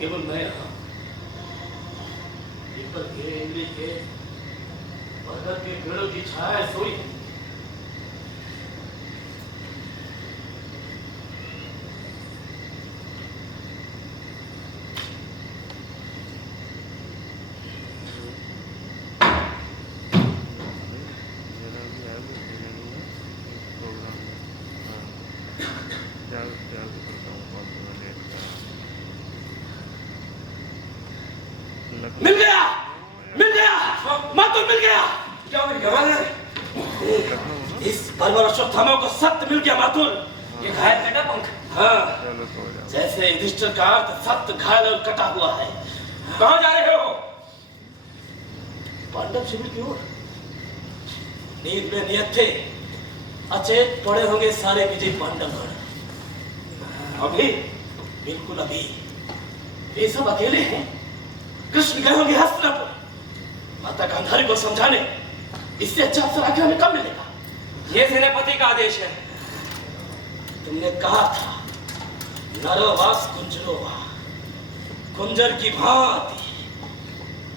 केवल मैं यहाँ पीपल के, इमली के, बरगद के पेड़ों की छाया सोई है। मिल गया, मिल गया, मातुल मिल गया। क्या मिल गया? इस बर्बर अश्वत्थामा को सत्य मिल गया मातुल। ये घायल कटा पंख। हाँ, जैसे युधिष्ठिर का अर्थ सत्य घायल और कटा हुआ है। कहाँ जा रहे हो? पांडव शिविर की ओर। नींद में नियत थे, अचेत पड़े होंगे सारे विजय पांडवगण। अभी, बिल्कुल अभी, ये सब अकेले हैं। कृष्ण गए होंगे हस्तिनापुर माता गांधारी को समझाने। इससे अच्छा अवसर आगे हमें कब मिलेगा? ये सेनापति का आदेश है। तुमने कहा था नरोवास कुंजरोवा, कुंजर की भांति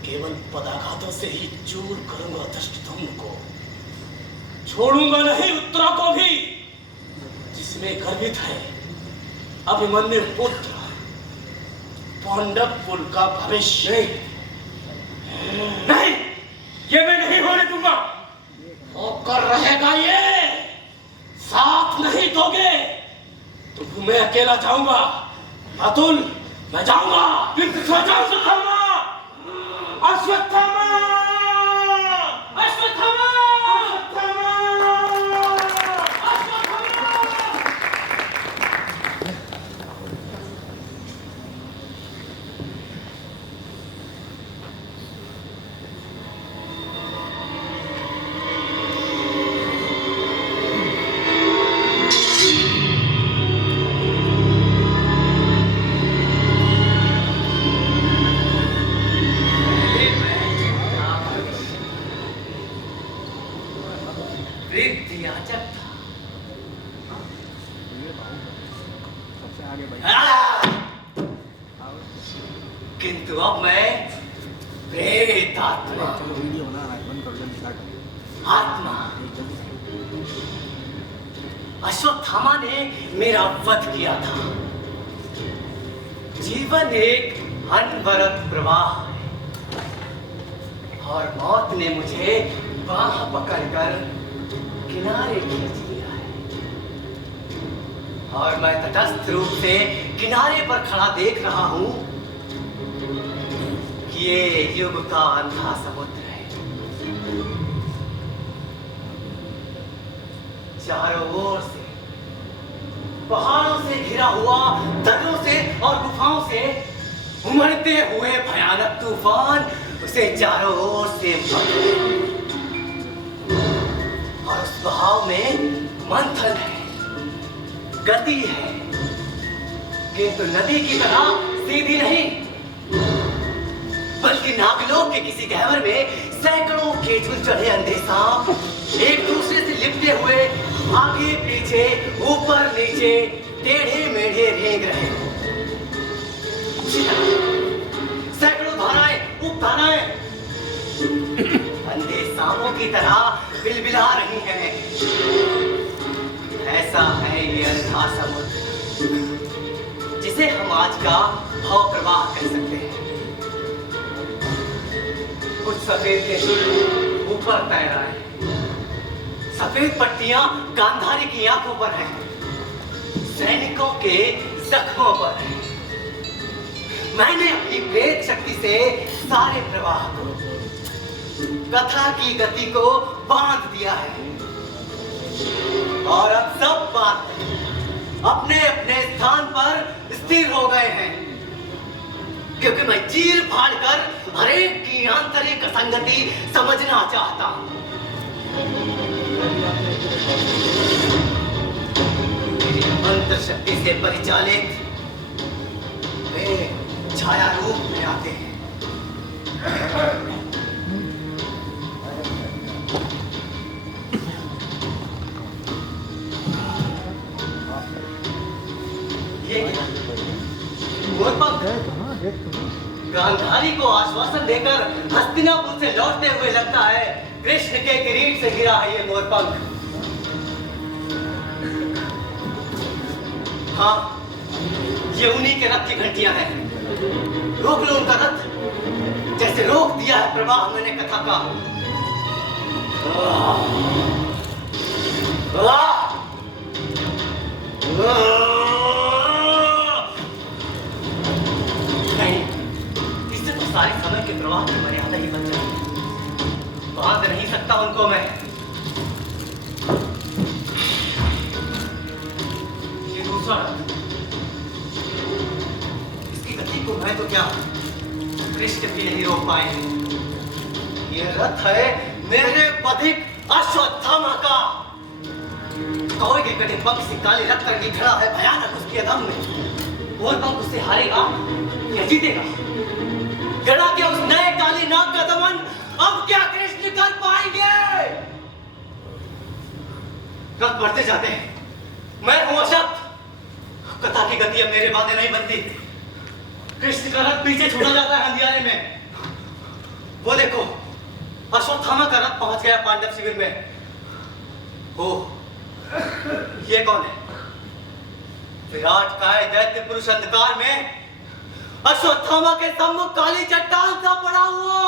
केवल पदाघातों से ही चूर करूंगा धृष्टद्युम्न को, छोड़ूंगा नहीं उत्तरा को भी, जिसमें गर्वित है अभिमन्यु पुत्र पांडव कुल का भविष्य। नहीं, ये मैं नहीं होने दूंगा। होकर रहेगा ये, साथ नहीं दोगे तो मैं अकेला जाऊंगा। अतुल, मैं जाऊंगा। अश्वत्थामा, अश्वत्थामा, अश्वत्थामा, किंतु अब मैं प्रेत आत्मा, आत्मा। अश्वत्थामा ने मेरा वध किया था। जीवन एक अनवरत प्रवाह है और मौत ने मुझे बाह पकड़कर किनारे खींच लिया है और मैं तटस्थ रूप से किनारे पर खड़ा देख रहा हूं कि ये युग का अंधा समुद्र है। चारों ओर से पहाड़ों से घिरा हुआ, तटों से और गुफाओं से उमड़ते हुए भयानक तूफान उसे चारों ओर से और उस बहाव में मंथन है, गति है, किंतु नदी की तरह सीधी नहीं, बल्कि नागलोक के किसी गहवर में सैकड़ों केचुल चढ़े अंधे सांप एक दूसरे से लिपटे हुए आगे पीछे ऊपर नीचे टेढ़े मेढ़े रेंग रहे। सैकड़ों धाराएं, उप धाराएं अंधे सांपों की तरह बिलबिला रही हैं। ऐसा है ये अंधा समुद्र जिसे हम आज का भाव प्रवाह कह सकते हैं। कुछ सफेद केचुल ऊपर तैर रहे हैं, सफेद पट्टियां गांधारी की आंखों पर हैं, सैनिकों के जख्मों पर हैं। मैंने अपनी प्रेत शक्ति से सारे प्रवाह को, कथा की गति को बांध दिया है और अब सब बात अपने अपने स्थान पर स्थिर हो गए हैं, क्योंकि मैं चीर फाड़ कर हरेक की आंतरिक असंगति समझना चाहता हूं। मेरी मंत्र शक्ति से परिचालित वे छाया रूप में आते हैं। ये मोरपंख काली को आश्वासन देकर हस्तिनापुर से लौटते हुए लगता है कृष्ण के किरीट से गिरा है ये मोरपंख। हाँ, ये उन्हीं के रथ की घंटियां हैं। रोक लो उनका रथ, जैसे रोक दिया है प्रवाह मैंने कथा का। नहीं, इससे तो सारे समय के प्रवाह की मर्यादा ही बन जाएगी। बांध नहीं सकता उनको मैं। ये दूसरा रथ, इसकी गति को मैं तो क्या कृष्ण भी नहीं रोक पाएंगे। ये रथ है मेरे बधिक अश्वत्थामा का। कौवे के कटे पंख से काले रक्त की खड़ा है भयानक उसकी अधम में। और पंख उससे हारेगा या जीतेगा? गड़ा के उस नए काली नाग का दमन अब क्या कृष्ण कर पाएंगे? रथ बढ़ते जाते हैं, मैं हूं अशक्त। कथा की गति अब मेरे बातें नहीं बनती। कृष्ण का रथ पीछे छूटा जाता है अंधियारे में। वो देखो, अश्वत्थामा का रथ पहुंच गया पांडव शिविर में। ओ, ये कौन है? विराट काय दैत्य पुरुष अंधकार में अश्वत्थामा के सम्मुख काली चट्टान सा पड़ा हुआ।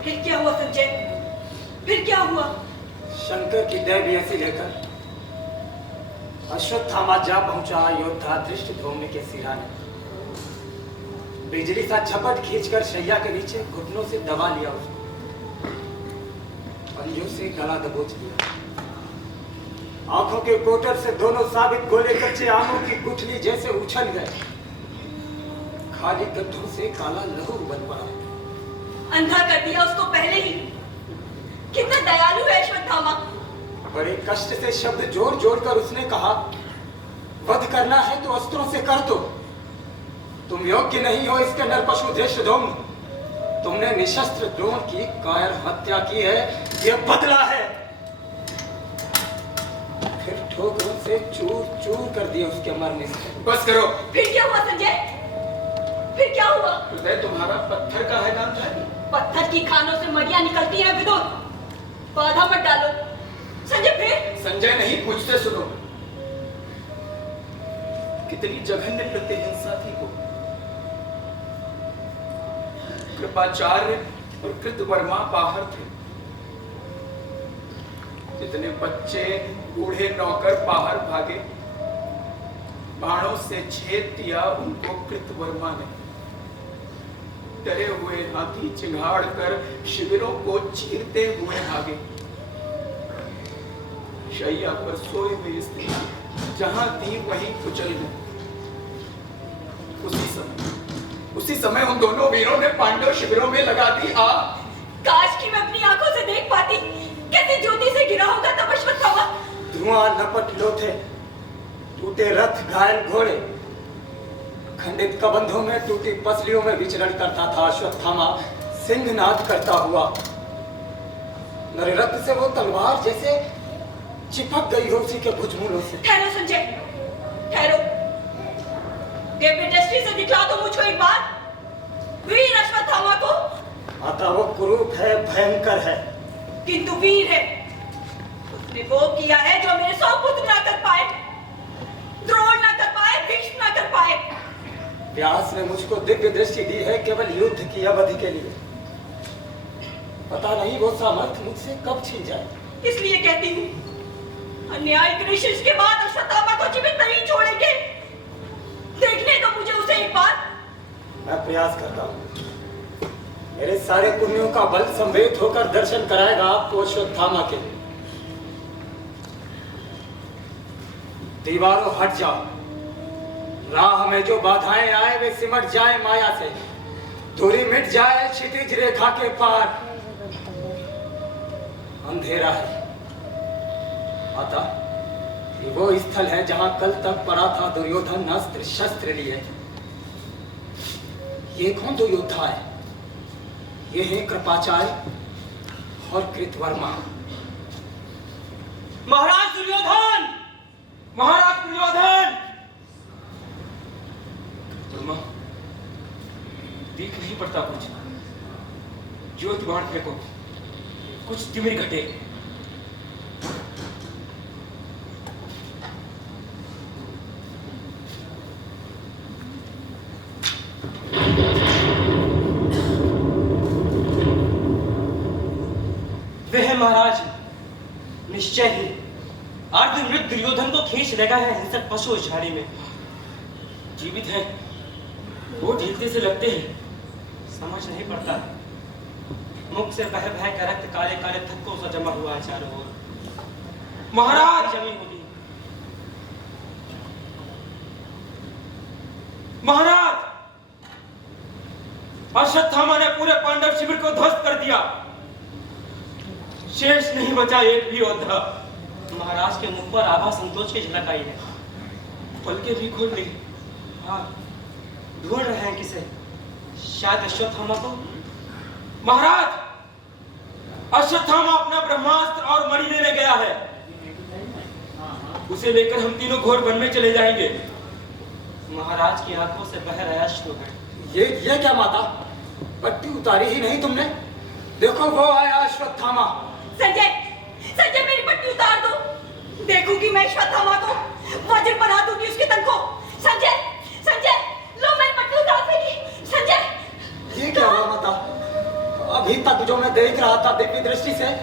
फिर क्या हुआ संजय? फिर क्या हुआ? शंकर की दया भी ऐसी लेकर अश्वत्थामा जा पहुंचा योद्धा धृष्टद्युम्न के सिराने। बिजली सा झपट खींचकर शैया के नीचे घुटनों से दबा लिया उसने। पंजों से गला दबोच लिया। आंखों के कोटर से दोनों साबित गोले कच्चे आमों की गुठली जैसे उछल गए। खाली गड्ढों से काला लहू बन पड़ा। अंधा कर दिया उसको पहले ही। कितना दयालु है अश्वत्थामा। बड़े कष्ट से शब्द जोड़ जोड़ कर उसने कहा, वध करना है तो अस्त्रों से कर दो। तुम योग्य नहीं हो इसके नरपशु धृष्टद्युम्न। तुमने निशस्त्र द्रोण की कायर हत्या की है, यह बदला है। फिर ठोकरों से चूर चूर कर दिया उसके मरने से। बस करो। फिर क्या हुआ संजय? फिर क्या हुआ? हृदय तुम्हारा पत्थर का है गांधारी। पत्थर की खानों से मड़ियां निकलती हैं विदुर। बाधा मत डालो। संजय फिर? संजय नहीं, मुझसे सुनो। कितनी जघन्य प्रतिहिंसा थी वो। कृपाचार्य और कृतवर्मा बाहर थे। जितने बच्चे बूढ़े नौकर बाहर भागे, बाणों से छेद दिया उनको कृतवर्मा ने। डरे हुए हाथी चिंगाड़ कर शिविरों को चीरते हुए भागे। शैया पर सोई हुई स्त्री जहां थी वहीं कुचल गए। उसी समय उन दोनों वीरों ने पांडव शिविरों में लगा दी आग। काश कि मैं अपनी आंखों से देख पाती कैसे ज्योति से गिरा होगा तब अश्वत्थामा। धुआं लपट लोथे, टूटे रथ, घायल घोड़े, खंडित कबंधों में, टूटी पसलियों में विचरण करता था अश्वत्थामा, सिंहनाद करता हुआ। नररत्न से वो तलवार जैसे चिपक गई हो उसी के भुजमूलों से। ठहरो संजय, ठहरो। दिव्य दृष्टि से दिखला दो मुझको एक बार वीर अश्वत्थामा को। माता वो कुरूप है, भयंकर है, किंतु वीर है। उसने वो किया है जो मेरे 100 पुत्र ना कर पाए, द्रोण ना कर पाए, भीष्म ना कर पाए। व्यास ने मुझको दिव्य दृष्टि दी है केवल युद्ध की अवधि के लिए। पता नहीं वो सामर्थ्य मुझसे कब छिन जाए। इसलिए कहती हूँ, अन्याय कृष्ण के बाद अश्वत्थामा को जीवित नहीं छोड़ेंगे। देखने दो मुझे उसे एक बार। मैं प्रयास करता हूँ। मेरे सारे पुण्यों का बल संवेद होकर दर्शन कराएगा आपको अश्वत्थामा के। दीवारों हट जाओ, राह में जो बाधाएं आए वे सिमट जाए माया से, दूरी मिट जाए क्षितिज रेखा के पार। अंधेरा है माता, ये वो स्थल है जहां कल तक पड़ा था दुर्योधन अस्त्र शस्त्र लिए। ये कौन दो योद्धा है? ये है कृपाचार्य और कृतवर्मा। महाराज दुर्योधन! महाराज दुर्योधन! तुम दिख नहीं पड़ता कुछ। ज्योति बाण फेंको, कुछ तिमिर घटे। वह महाराज निश्चय ही अर्धमृत दुर्योधन को खींच लेगा है हिंसक पशु इस झाड़ी में। जीवित है, वो ढीलते से लगते हैं। समझ नहीं पड़ता, मुख से बह बह कर रक्त काले काले थक्कों सा जमा हुआ है चारों ओर। महाराज! जमी होगी। महाराज! अश्वत्थामा ने पूरे पांडव शिविर को ध्वस्त कर दिया। शेष नहीं बचा एक भी योद्धा। महाराज के मुख पर आभा संतोष की झलक आई है। पलके भी खोल ली। हाँ, ढूंढ रहे हैं किसे? शायद अश्वत्थामा को। महाराज! अश्वत्थामा अपना ब्रह्मास्त्र और मणि लेने गया है। उसे लेकर हम तीनों घोर वन में चले जाएंगे। महाराज की आंखों से बह रहा अश्रु है। ये क्या माता, पट्टी उतारी ही नहीं तुमने? देखो वो आया अश्वत्थामा। संजय, संजय मेरी पट्टी उतार दो। देखूंगी मैं अश्वत्थामा को, वज्र बना दूंगी उसके तन को। संजय, संजय, लो मेरी पट्टी उतार फेंकी। संजय! ये क्या हुआ माता? अभी तक जो मैं देख रहा था दिव्य दृष्टि से,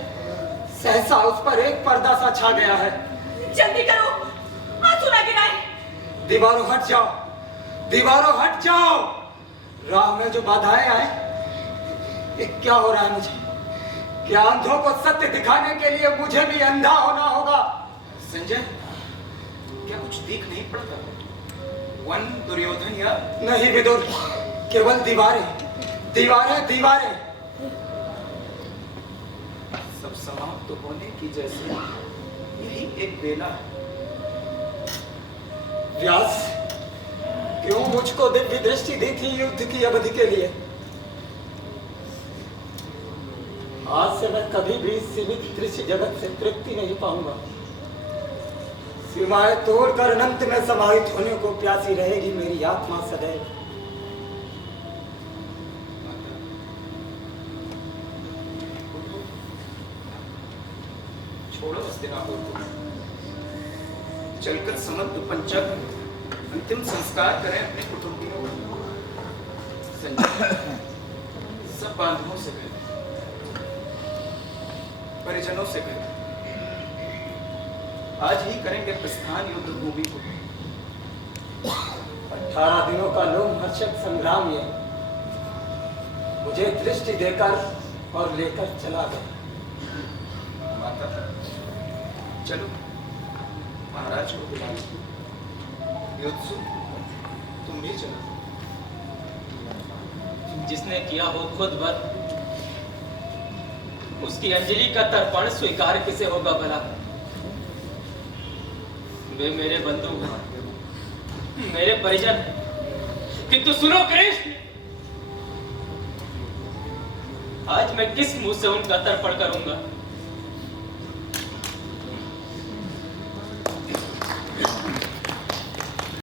सहसा उस पर एक पर्दा सा छा गया है। जल्दी करो, आंसू ना गिराए। दीवारों हट जाओ, दीवारों हट जाओ। राह में जो बाधाएं आए, ये क्या हो रहा है मुझे? क्या अंधों को सत्य दिखाने के लिए मुझे भी अंधा होना होगा? संजय, क्या कुछ दिख नहीं पड़ता? वन, दुर्योधन या नहीं विदुर, केवल दीवारें, दीवारें, दीवारें। सब समाप्त तो होने की जैसे यही एक बेला है। व्यास, क्यों मुझको दिव्य दृष्टि दी थी युद्ध की अवधि के लिए? आज से मैं कभी भी सीमित दृश्य जगत से तृप्ति नहीं पाऊंगा। सीमाएं तोड़कर अनंत में समाहित होने को प्यासी रहेगी मेरी आत्मा सदैव। छोड़ो हस्तिनापुर को, चलकर समंत पंचक अंतिम संस्कार करें अपने कुटुंबियों को। संजय, सब बांधवों से कहें, परिजनों से कहें, आज ही करेंगे प्रस्थान युद्ध भूमि को। 18 दिनों का लोमहर्षक संग्राम ये मुझे दृष्टि देकर और लेकर चला गया। माता, चलो महाराज को बुला लो। युत्सु, तुम भी चलो। जिसने किया हो खुद वध, उसकी अंजलि का तर्पण स्वीकार किसे होगा भला? वे मेरे बंधु हैं, मेरे परिजन, किंतु सुनो कृष्ण, आज मैं किस मुंह से उनका तर्पण करूंगा?